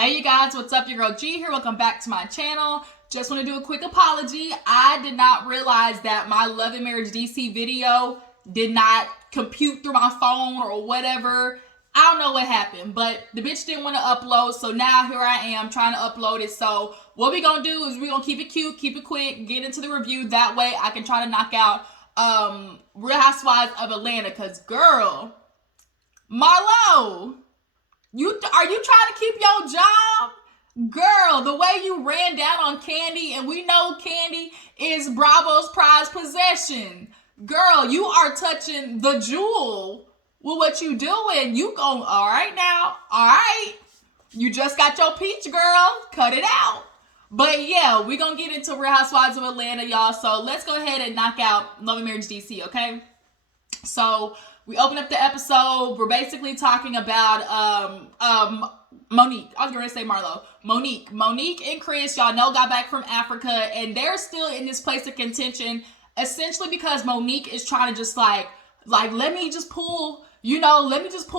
Hey you guys, what's up? Your girl G here. Welcome back to my channel. Just want to do a quick apology. I did not realize that my Love and Marriage DC video did not compute through my phone or whatever. I don't know what happened, but the bitch didn't want to upload, so now here I am trying to upload it. So what we gonna do is we gonna keep it cute, keep it quick, get into the review. That way I can try to knock out Real Housewives of Atlanta. Cause girl, Marlo, are you trying to keep your job? Girl, the way you ran down on Candy, and we know Candy is Bravo's prized possession. Girl, you are touching the jewel with what you doing. You going, all right now, all right. You just got your peach, girl. Cut it out. But yeah, we're going to get into Real Housewives of Atlanta, y'all. So let's go ahead and knock out Love and Marriage DC, okay? So we open up the episode. We're basically talking about Monique. I was going to say Marlo. Monique and Chris, y'all know, got back from Africa, and they're still in this place of contention, essentially because Monique is trying to just like let me just pull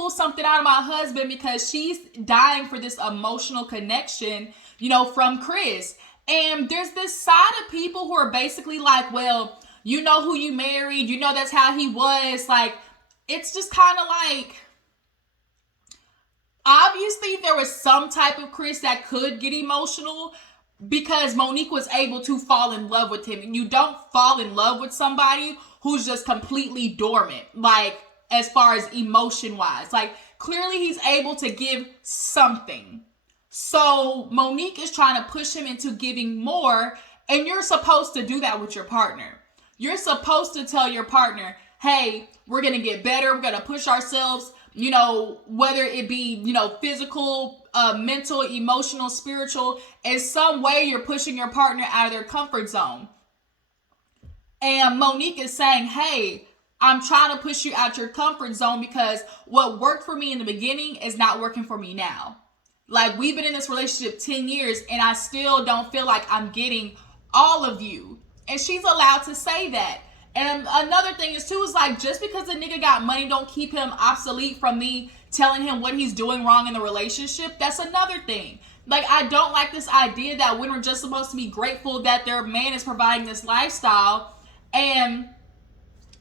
something out of my husband, because she's dying for this emotional connection, from Chris. And there's this side of people who are basically like, well, you know who you married, that's how he was. Like, it's just kind of like, obviously there was some type of Chris that could get emotional because Monique was able to fall in love with him. And you don't fall in love with somebody who's just completely dormant, like as far as emotion wise. Like, clearly he's able to give something. So Monique is trying to push him into giving more, and you're supposed to do that with your partner. You're supposed to tell your partner, hey, we're going to get better. We're going to push ourselves, whether it be, physical, mental, emotional, spiritual. In some way, you're pushing your partner out of their comfort zone. And Monique is saying, hey, I'm trying to push you out your comfort zone because what worked for me in the beginning is not working for me now. Like, we've been in this relationship 10 years and I still don't feel like I'm getting all of you. And she's allowed to say that. And another thing is too, is like, just because a nigga got money don't keep him obsolete from me telling him what he's doing wrong in the relationship. That's another thing. Like, I don't like this idea that women are just supposed to be grateful that their man is providing this lifestyle, and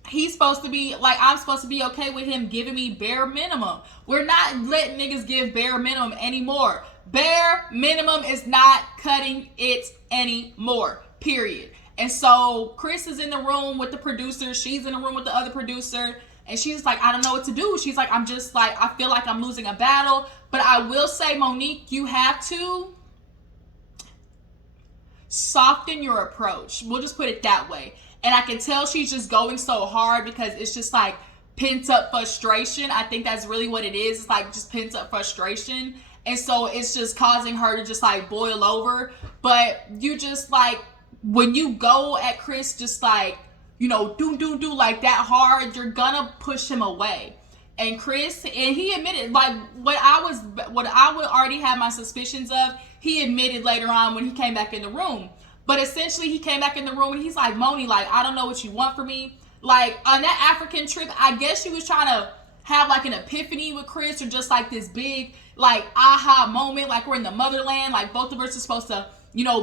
he's supposed to be like, I'm supposed to be okay with him giving me bare minimum. We're not letting niggas give bare minimum anymore. Bare minimum is not cutting it anymore, period. And so Chris is in the room with the producer. She's in the room with the other producer. And she's like, I don't know what to do. She's like, I'm just like, I feel like I'm losing a battle. But I will say, Monique, you have to soften your approach. We'll just put it that way. And I can tell she's just going so hard because it's just like pent up frustration. I think that's really what it is. It's like just pent up frustration. And so it's just causing her to just like boil over. But you just like, when you go at Chris just like, do like that hard, you're gonna push him away. And Chris, and he admitted, like, what I would already have my suspicions of, he admitted later on when he came back in the room. But essentially he came back in the room and he's like, Moni, like, I don't know what you want from me. Like, on that African trip, I guess she was trying to have like an epiphany with Chris, or just like this big like aha moment, like we're in the motherland, like both of us are supposed to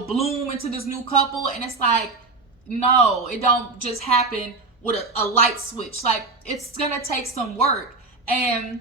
bloom into this new couple. And it's like, no, it don't just happen with a light switch. Like, it's gonna take some work. And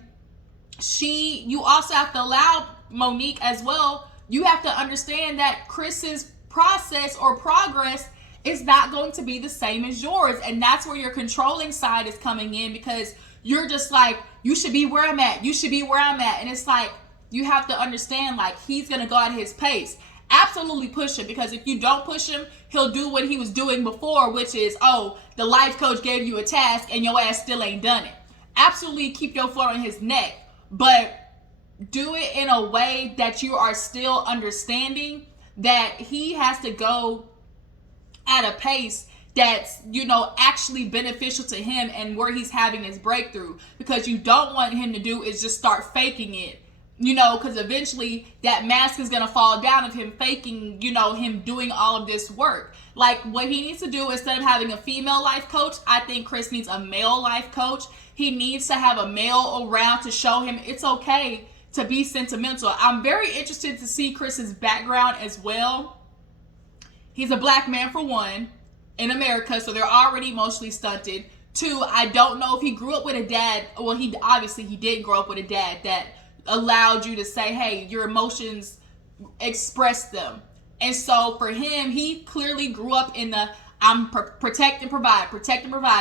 you also have to allow Monique as well, you have to understand that Chris's process or progress is not going to be the same as yours. And that's where your controlling side is coming in, because you're just like, you should be where I'm at, you should be where I'm at. And it's like, you have to understand, like, he's gonna go at his pace. Absolutely push him, because if you don't push him, he'll do what he was doing before, which is, oh, the life coach gave you a task and your ass still ain't done it. Absolutely keep your foot on his neck, but do it in a way that you are still understanding that he has to go at a pace that's, actually beneficial to him and where he's having his breakthrough. Because you don't want him to do is just start faking it. Because eventually that mask is going to fall down of him faking, him doing all of this work. Like, what he needs to do, instead of having a female life coach, I think Chris needs a male life coach. He needs to have a male around to show him it's okay to be sentimental. I'm very interested to see Chris's background as well. He's a black man, for one, in America, so they're already emotionally stunted. Two, I don't know if he grew up with a dad. Well, he did grow up with a dad that allowed you to say, hey, your emotions, express them. And so for him, he clearly grew up in the I'm protect and provide.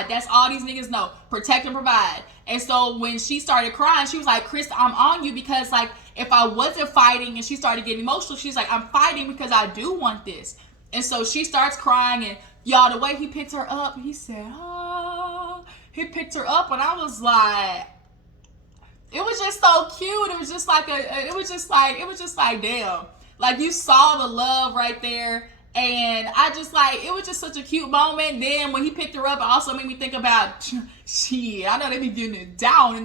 That's all these niggas know. Protect and provide. And so when she started crying, she was like, Chris, I'm on you because, like, if I wasn't fighting, and she started getting emotional, she's like, I'm fighting because I do want this. And so she starts crying, and y'all, the way he picked her up, he said, oh, he picked her up, and I was like, it was just so cute. It was just like damn. Like, you saw the love right there. And I just like, it was just such a cute moment. Then when he picked her up, it also made me think about, shit, I know they be getting it down in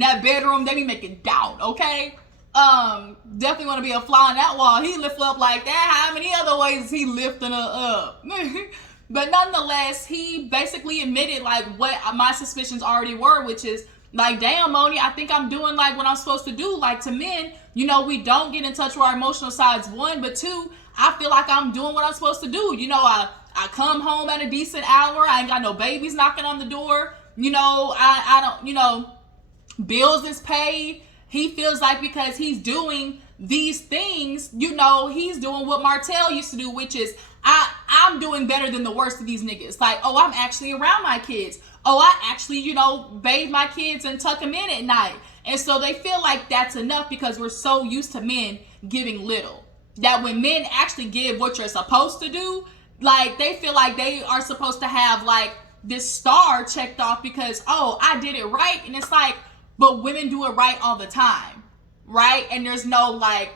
that bedroom. They be making down, okay? Definitely want to be a fly on that wall. He lift her up like that. How many other ways is he lifting her up? But nonetheless, he basically admitted like what my suspicions already were, which is like, damn, Moni, I think I'm doing like what I'm supposed to do. Like, to men, you know, we don't get in touch with our emotional sides, one, but two, I feel like I'm doing what I'm supposed to do. You know, I come home at a decent hour. I ain't got no babies knocking on the door. You know, I don't, you know, bills is paid. He feels like because he's doing these things, you know, he's doing what Martell used to do, which is I'm doing better than the worst of these niggas. Like, oh, I'm actually around my kids. Oh, I actually, you know, bathe my kids and tuck them in at night. And so they feel like that's enough because we're so used to men giving little. That when men actually give what you're supposed to do, like, they feel like they are supposed to have like this star checked off because, oh, I did it right. And it's like, but women do it right all the time, right? And there's no like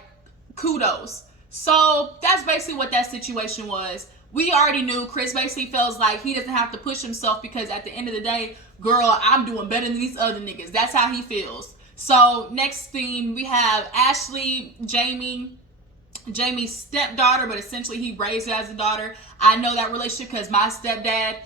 kudos. So that's basically what that situation was. We already knew Chris basically feels like he doesn't have to push himself because at the end of the day, girl, I'm doing better than these other niggas. That's how he feels. So next theme, we have Ashley, Jamie's stepdaughter, but essentially he raised her as a daughter. I know that relationship because my stepdad,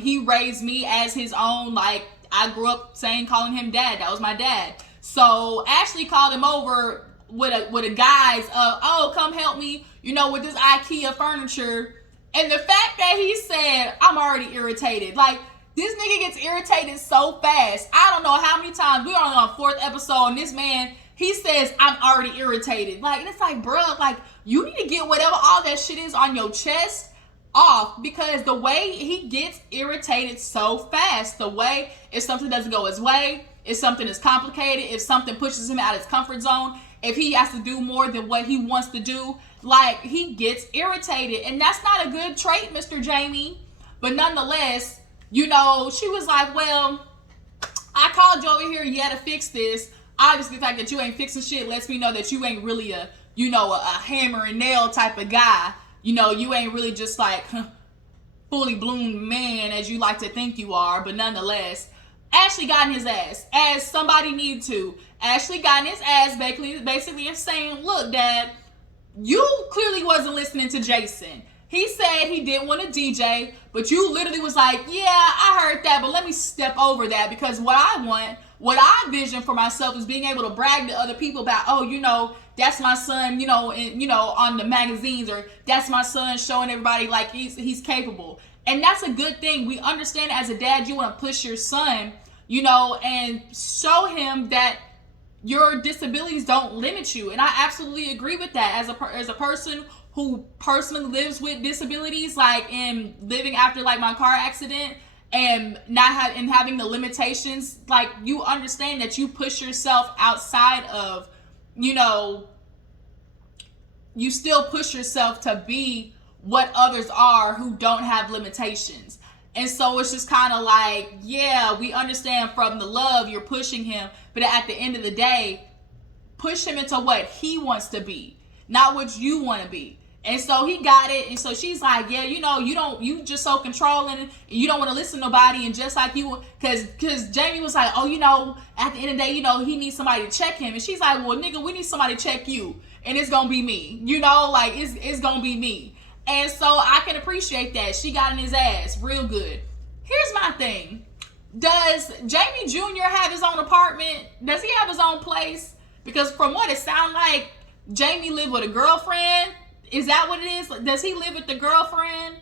he raised me as his own. Like, I grew up calling him dad. That was my dad. So Ashley called him over with a guise of, oh, come help me, you know, with this IKEA furniture. And the fact that he said, I'm already irritated. Like, this nigga gets irritated so fast. I don't know how many times. We're on our 4th episode, and this man, he says, I'm already irritated. Like, and it's like, bruh, like, you need to get whatever all that shit is on your chest off, because the way he gets irritated so fast, the way if something doesn't go his way, if something is complicated, if something pushes him out of his comfort zone, if he has to do more than what he wants to do, like, he gets irritated. And that's not a good trait, Mr. Jamie. But nonetheless, you know, she was like, well, I called you over here, you had to fix this. Obviously, the fact that you ain't fixing shit lets me know that you ain't really a hammer and nail type of guy. You know, you ain't really just like fully bloomed man as you like to think you are. But nonetheless, Ashley got in his ass as somebody needed to. Ashley got in his ass basically saying, look, Dad, you clearly wasn't listening to Jayson. He said he didn't want to DJ, but you literally was like, yeah, I heard that, but let me step over that, because what I vision for myself is being able to brag to other people about, oh, you know, that's my son, you know, and, you know, on the magazines, or that's my son, showing everybody like he's capable. And that's a good thing. We understand as a dad, you want to push your son, you know, and show him that your disabilities don't limit you. And I absolutely agree with that. As a person who personally lives with disabilities, like, and living after like my car accident, and having the limitations, like, you understand that you push yourself outside of, you know, you still push yourself to be what others are who don't have limitations. And so it's just kind of like, yeah, we understand from the love you're pushing him, but at the end of the day, push him into what he wants to be, not what you want to be. And so he got it. And so she's like, yeah, you know, you just so controlling, and you don't want to listen to nobody. And just like you, because Jamie was like, oh, you know, at the end of the day, you know, he needs somebody to check him. And she's like, well, nigga, we need somebody to check you, and it's gonna be me, you know, like, it's gonna be me. And so I can appreciate that. She got in his ass real good. Here's my thing. Does Jamie Jr. have his own apartment? Does he have his own place? Because from what it sounds like, Jamie lived with a girlfriend. Is that what it is? Does he live with the girlfriend?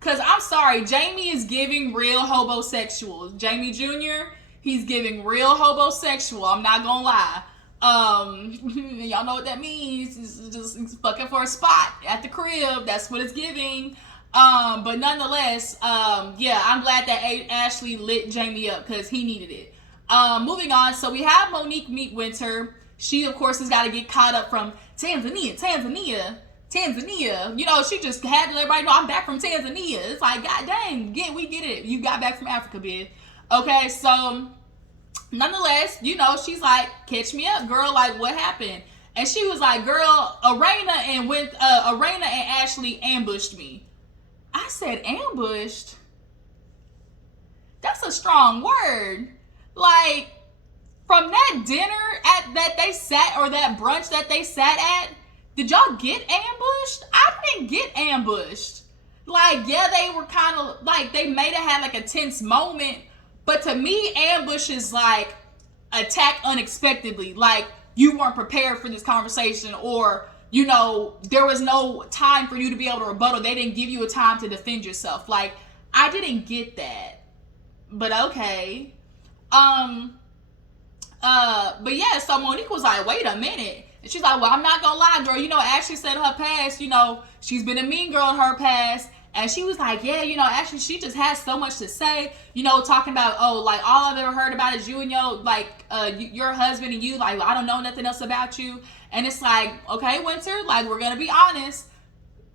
Because I'm sorry, Jamie is giving real hobosexual. Jamie Jr., he's giving real hobosexual. I'm not going to lie. Y'all know what that means. It's just fucking for a spot at the crib. That's what it's giving. But nonetheless, yeah, I'm glad that Ashley lit Jamie up because he needed it. Moving on, so we have Monique meet Winter. She, of course, has got to get caught up from Tanzania. You know, she just had to let everybody know I'm back from Tanzania. It's like, god dang, we get it. You got back from Africa, bitch. Okay, so nonetheless, you know, she's like, catch me up, girl. Like, what happened? And she was like, girl, Erana and Ashley ambushed me. I said, ambushed? That's a strong word. Like, from that dinner that they sat, or that brunch that they sat at, did y'all get ambushed? I didn't get ambushed. Like, yeah, they were kind of, like, they may have had, like, a tense moment, but to me, ambush is, like, attack unexpectedly. Like, you weren't prepared for this conversation, or, you know, there was no time for you to be able to rebuttal. They didn't give you a time to defend yourself. Like, I didn't get that. But okay. But yeah, so Monique was like, wait a minute. And she's like, well, I'm not gonna lie, girl. You know, Ashley said in her past, you know, she's been a mean girl in her past. And she was like, yeah, you know, actually, she just has so much to say, you know, talking about, oh, like, all I've ever heard about is you and your husband and you, like, I don't know nothing else about you. And it's like, okay, Winter, like, we're going to be honest.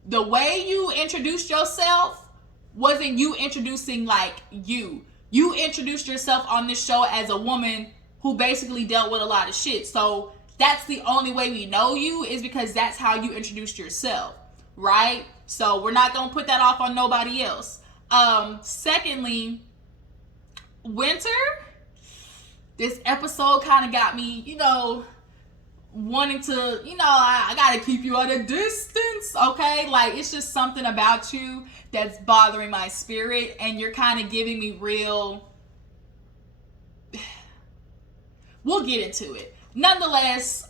The way you introduced yourself wasn't you introducing, like, you. You introduced yourself on this show as a woman who basically dealt with a lot of shit. So that's the only way we know you, is because that's how you introduced yourself, right? So we're not going to put that off on nobody else. Secondly, Winter, this episode kind of got me, you know, wanting to, you know, I got to keep you at a distance, okay? Like, it's just something about you that's bothering my spirit, and you're kind of giving me real... We'll get into it. Nonetheless,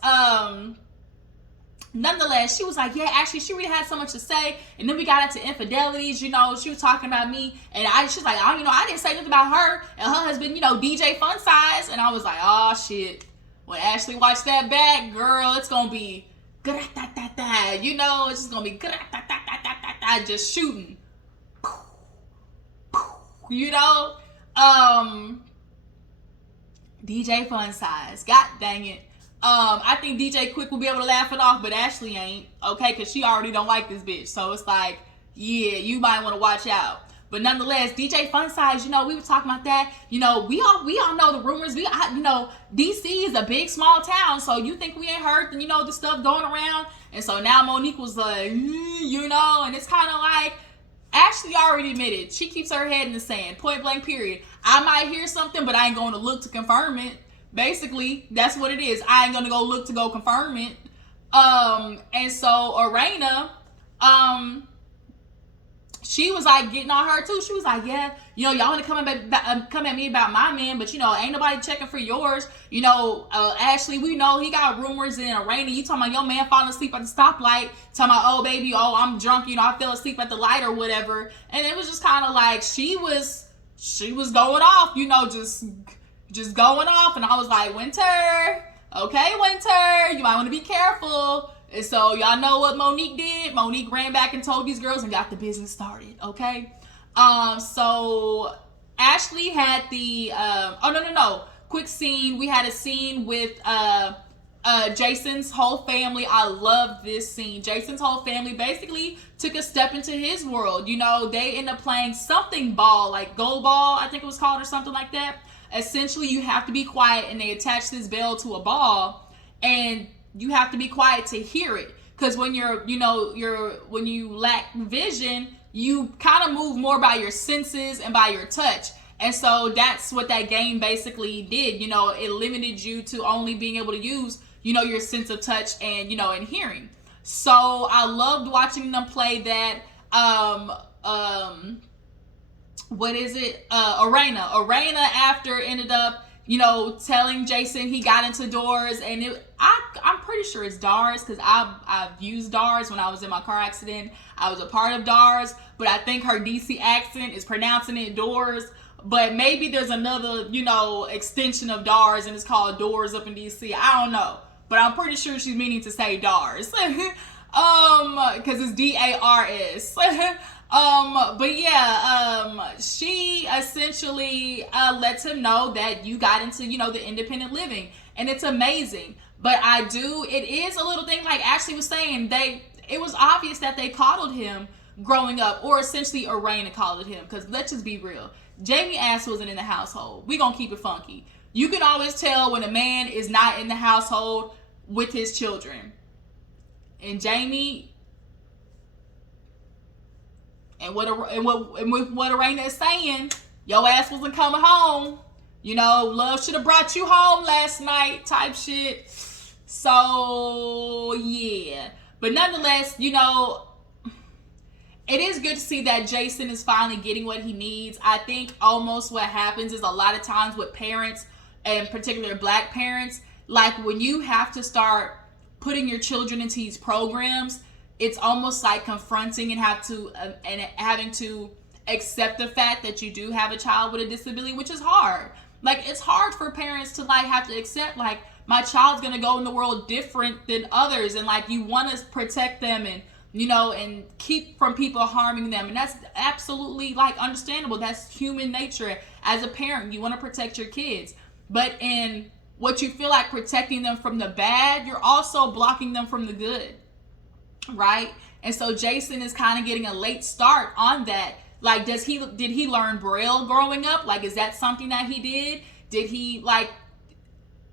she was like, yeah, actually, she really had so much to say. And then we got into infidelities, you know, she was talking about me. And she's like, oh, you know, I didn't say nothing about her and her husband, you know, DJ Fun Size. And I was like, oh, shit. When Ashley watched that back, girl, it's going to be, you know, it's just going to be, just shooting. You know? DJ Fun Size. God dang it. I think DJ Quick will be able to laugh it off, but Ashley ain't, okay? Because she already don't like this bitch. So it's like, yeah, you might want to watch out. But nonetheless, DJ Fun Size, you know, we were talking about that. You know, we all know the rumors. You know, DC is a big, small town. So you think we ain't heard, you know, the stuff going around. And so now Monique was like, you know, and it's kind of like, Ashley already admitted. She keeps her head in the sand. Point blank, period. I might hear something, but I ain't going to look to confirm it. Basically, that's what it is. I ain't going to go look to go confirm it. And so Erana, she was like getting on her too. She was like, yeah, you know, y'all want to come at me about my man, but you know, ain't nobody checking for yours. You know, Ashley, we know he got rumors in Erana. You talking about your man falling asleep at the stoplight, talking about, oh baby, oh I'm drunk, you know, I fell asleep at the light or whatever. And it was just kind of like she was going off, you know, just going off. And I was like, Winter, okay, Winter, you might want to be careful. And so y'all know what Monique did. Monique ran back and told these girls and got the business started, okay? So Ashley had the, quick scene. We had a scene with Jayson's whole family. I love this scene. Jayson's whole family basically took a step into his world. You know, they ended up playing something ball, like goal ball, I think it was called, or something like that. Essentially, you have to be quiet, and they attach this bell to a ball, and you have to be quiet to hear it. Because when when you lack vision, you kind of move more by your senses and by your touch. And so that's what that game basically did. You know, it limited you to only being able to use, you know, your sense of touch and, you know, and hearing. So I loved watching them play that. What is it? Erana after ended up, you know, telling Jayson he got into doors, and I'm pretty sure it's DARS, because I've used DARS when I was in my car accident. I was a part of DARS, but I think her DC accent is pronouncing it doors. But maybe there's another, extension of DARS, and it's called Doors up in DC. I don't know, but I'm pretty sure she's meaning to say DARS, because it's DARS. But yeah, she essentially lets him know that you got into, the independent living, and it's amazing. But it is a little thing, like Ashley was saying, it was obvious that they coddled him growing up, or essentially Erana coddled him, because let's just be real. Jamie ass wasn't in the household. We gonna keep it funky. You can always tell when a man is not in the household with his children. And Jamie, and with what Erana is saying, your ass wasn't coming home. Love should have brought you home last night type shit. So yeah. But nonetheless, it is good to see that Jayson is finally getting what he needs. I think almost what happens is a lot of times with parents, and particularly Black parents, like when you have to start putting your children into these programs, it's almost like confronting and having to accept the fact that you do have a child with a disability, which is hard. Like, it's hard for parents to have to accept, my child's gonna go in the world different than others, and you want to protect them and and keep from people harming them. And that's absolutely understandable. That's human nature. As a parent, you want to protect your kids. But in what you feel like protecting them from the bad, you're also blocking them from the good. Right? And so Jayson is kind of getting a late start on that. Did he learn Braille growing up? Is that something that he did? Did he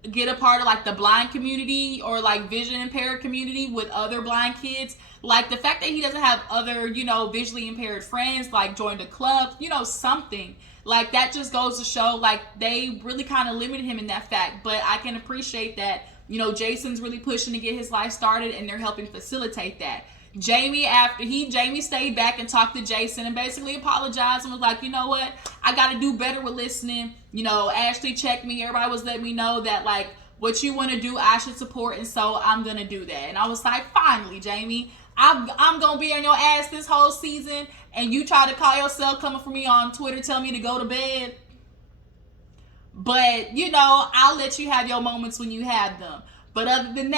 get a part of the blind community or vision impaired community with other blind kids? The fact that he doesn't have other, visually impaired friends, joined a club, something. That just goes to show, they really kind of limited him in that fact. But I can appreciate that, Jayson's really pushing to get his life started, and they're helping facilitate that. Jamie stayed back and talked to Jayson and basically apologized and was like, you know what? I got to do better with listening. Ashley checked me. Everybody was letting me know that, what you want to do, I should support, and so I'm going to do that. And I was like, finally, Jamie. I'm going to be on your ass this whole season, and you try to call yourself coming for me on Twitter, tell me to go to bed. But, I'll let you have your moments when you have them. But other than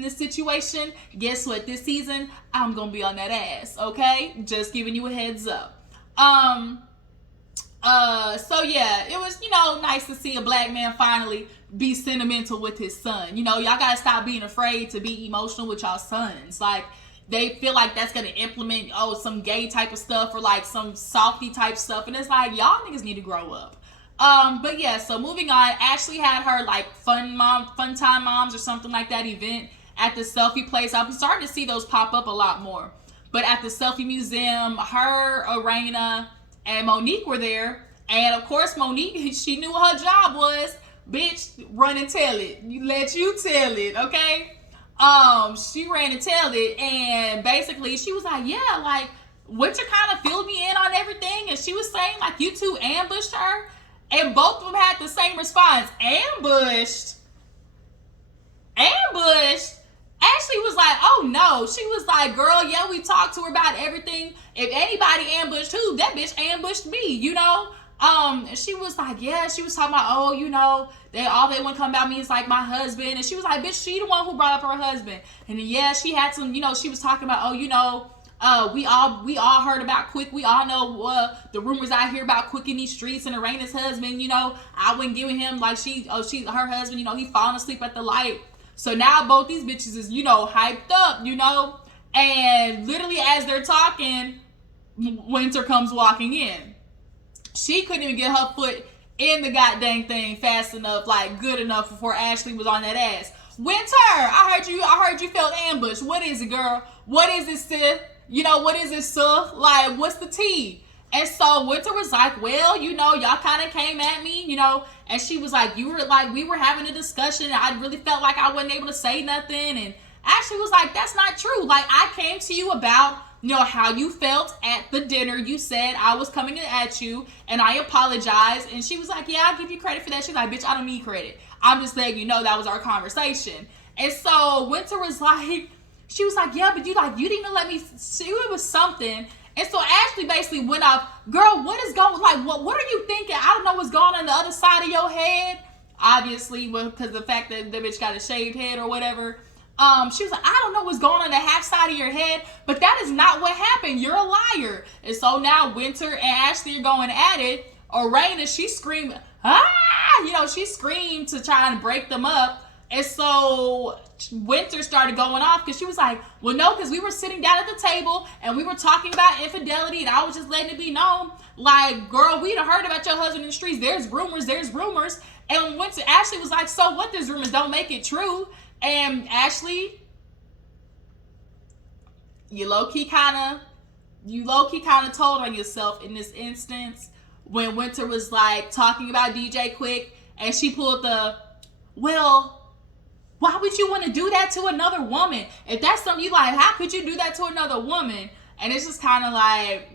this situation, guess what? This season, I'm going to be on that ass, okay? Just giving you a heads up. So yeah, it was, nice to see a Black man finally be sentimental with his son. Y'all got to stop being afraid to be emotional with y'all sons. They feel like that's going to implement, some gay type of stuff or some softy type stuff. And it's y'all niggas need to grow up. But yeah, so moving on, Ashley had her fun time moms or something like that event at the selfie place. I'm starting to see those pop up a lot more. But at the selfie museum, her, Erana, and Monique were there. And of course, Monique, she knew what her job was. Bitch, run and tell it. Let you tell it, okay? She ran and tell it, and basically she was like, yeah, Winter kind of filled me in on everything, and she was saying you two ambushed her, and both of them had the same response. Ambushed. Ashley was like, oh no. She was like, girl, yeah, we talked to her about everything. If anybody ambushed who, that bitch ambushed me, she was like, yeah, she was talking about, they want to come about me is my husband. And she was like, bitch, she the one who brought up her husband. And then, yeah, she had some, she was talking about, we all heard about Quick. We all know the rumors out here about Quick in these streets and Erana's husband. I wouldn't give him her husband. He falling asleep at the light. So now both these bitches is hyped up. And literally as they're talking, Winter comes walking in. She couldn't even get her foot in the goddamn thing fast enough, good enough before Ashley was on that ass. Winter, I heard you felt ambushed. What is it, girl? What is it, sis? What is it, sis? What's the tea? And so Winter was like, well, y'all kind of came at me, and she was like, we were having a discussion, and I really felt like I wasn't able to say nothing. And Ashley was like, that's not true. I came to you about how you felt at the dinner. You said I was coming at you, and I apologized. And she was like, yeah, I'll give you credit for that. She's like, bitch, I don't need credit. I'm just letting you know that was our conversation. And so Winter was like, she was like, yeah, but you didn't even let me see. It was something. And so Ashley basically went off, girl, what is going, like, what are you thinking? I don't know what's going on the other side of your head. Obviously, because the fact that the bitch got a shaved head or whatever. She was like, I don't know what's going on the half side of your head, but that is not what happened. You're a liar. And so now Winter and Ashley are going at it. Erana, she screamed, she screamed to try and break them up. And so Winter started going off because she was like, well, no, because we were sitting down at the table and we were talking about infidelity and I was just letting it be known. Like, girl, we done heard about your husband in the streets. There's rumors. And Ashley was like, so what? There's rumors. Don't make it true. And Ashley, you low-key kind of told on yourself in this instance when Winter was like talking about DJ Quick and she pulled well, why would you want to do that to another woman? If that's something you like, how could you do that to another woman? And it's just kind of like,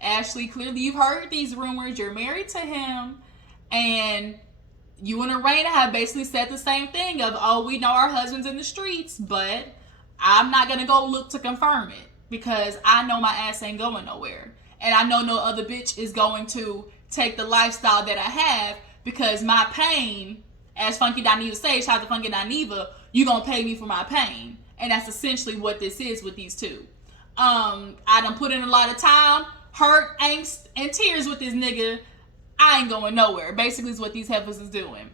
Ashley, clearly you've heard these rumors. You're married to him. And you and Erana have basically said the same thing of, oh, we know our husband's in the streets, but I'm not going to go look to confirm it because I know my ass ain't going nowhere. And I know no other bitch is going to take the lifestyle that I have because my pain, as Funky Dineva says, shout out to Funky Dineva, you going to pay me for my pain. And that's essentially what this is with these two. I done put in a lot of time, hurt, angst, and tears with this nigga. I ain't going nowhere. Basically is what these heifers is doing.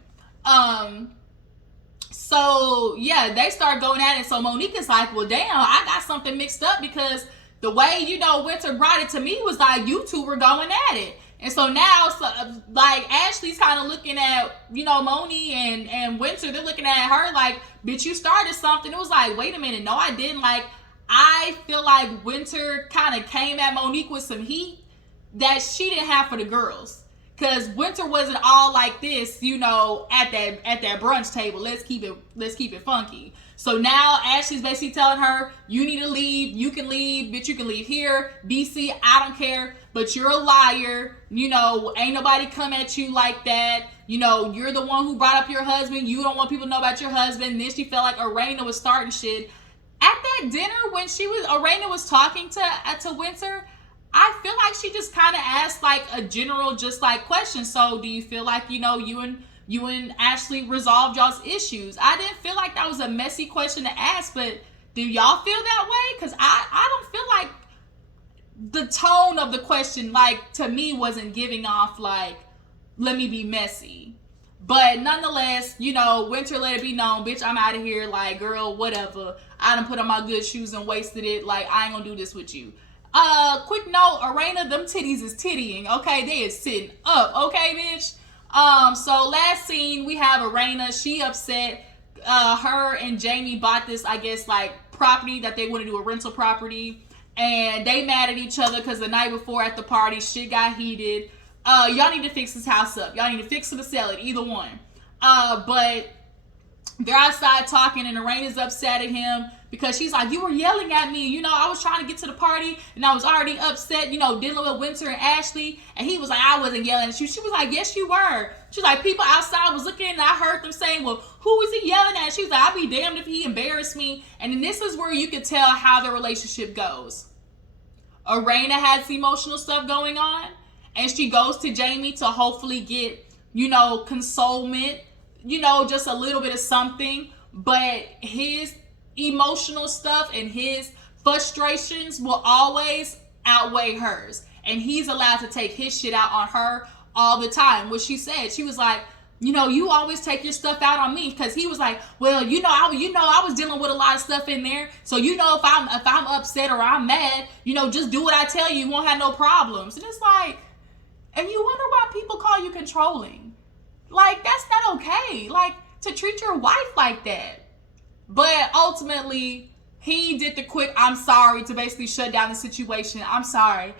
So yeah, they start going at it. So Monique is like, well, damn, I got something mixed up because the way, Winter brought it to me was like you two were going at it. And so now, like, Ashley's kind of looking at, Moni and Winter, they're looking at her like, bitch, you started something. It was like, wait a minute, no, I didn't. Like, I feel like Winter kind of came at Monique with some heat that she didn't have for the girls. Because Winter wasn't all like this, at that brunch table. Let's keep it funky. So now Ashley's basically telling her, you need to leave. You can leave. Bitch, you can leave here. DC, I don't care. But you're a liar. Ain't nobody come at you like that. You're the one who brought up your husband. You don't want people to know about your husband. And then she felt like Erana was starting shit. At that dinner, when Erana was talking to Winter, I feel like she just kind of asked like a general just like question. So do you feel like, you and Ashley resolved y'all's issues? I didn't feel like that was a messy question to ask, but do y'all feel that way? Because I don't feel like the tone of the question, like, to me wasn't giving off like, let me be messy. But nonetheless, Winter let it be known, bitch, I'm out of here. Like, girl, whatever. I done put on my good shoes and wasted it. Like, I ain't gonna do this with you. Quick note, Erana, them titties is tittying, okay? They is sitting up, okay, bitch? So last scene, we have Erana. She upset. Her and Jamie bought this, I guess, like, property that they want to do a rental property. And they mad at each other because the night before at the party, shit got heated. Y'all need to fix this house up. Y'all need to fix it or sell it, either one. But they're outside talking and Erana's upset at him because she's like, you were yelling at me. I was trying to get to the party and I was already upset, dealing with Winter and Ashley. And he was like, I wasn't yelling at you. She was like, yes, you were. She was like, people outside was looking and I heard them saying, well, who is he yelling at? She was like, I'll be damned if he embarrassed me. And then this is where you could tell how the relationship goes. Erana has emotional stuff going on and she goes to Jamie to hopefully get, consolement, just a little bit of something. But his emotional stuff and his frustrations will always outweigh hers. And he's allowed to take his shit out on her all the time. What she said, she was like, you always take your stuff out on me. Because he was like, well, I was dealing with a lot of stuff in there. So, if I'm upset or I'm mad, just do what I tell you. You won't have no problems. And it's like, and you wonder why people call you controlling. Like, that's not okay. Like, to treat your wife like that. But ultimately, he did the quick, I'm sorry, to basically shut down the situation. I'm sorry.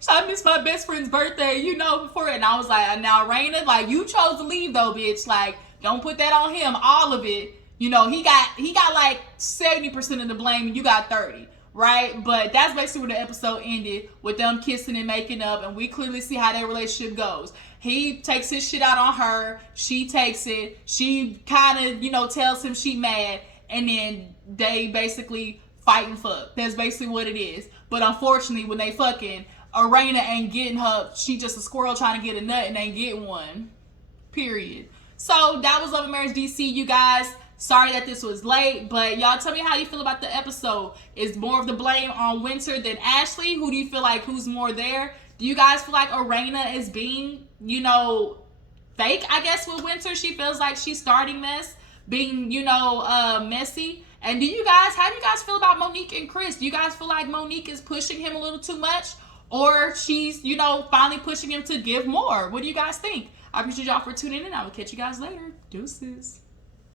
So I missed my best friend's birthday, before it. And I was like, now, Erana, like, you chose to leave, though, bitch. Like, don't put that on him. All of it. He got like 70% of the blame and you got 30. Right? But that's basically where the episode ended, with them kissing and making up. And we clearly see how their relationship goes. He takes his shit out on her. She takes it. She kind of, you know, tells him she mad. And then they basically fight and fuck. That's basically what it is. But unfortunately, when they fucking, Erana ain't getting her. She just a squirrel trying to get a nut and ain't getting one. Period. So that was Love and Marriage DC, you guys. Sorry that this was late, but y'all tell me how you feel about the episode. Is more of the blame on Winter than Ashley? Who do you feel like who's more there? Do you guys feel like Erana is being, you know, fake, I guess, with Winter? She feels like she's starting this, being, you know, messy. And how do you guys feel about Monique and Chris? Do you guys feel like Monique is pushing him a little too much? Or she's, you know, finally pushing him to give more? What do you guys think? I appreciate y'all for tuning in. I will catch you guys later. Deuces.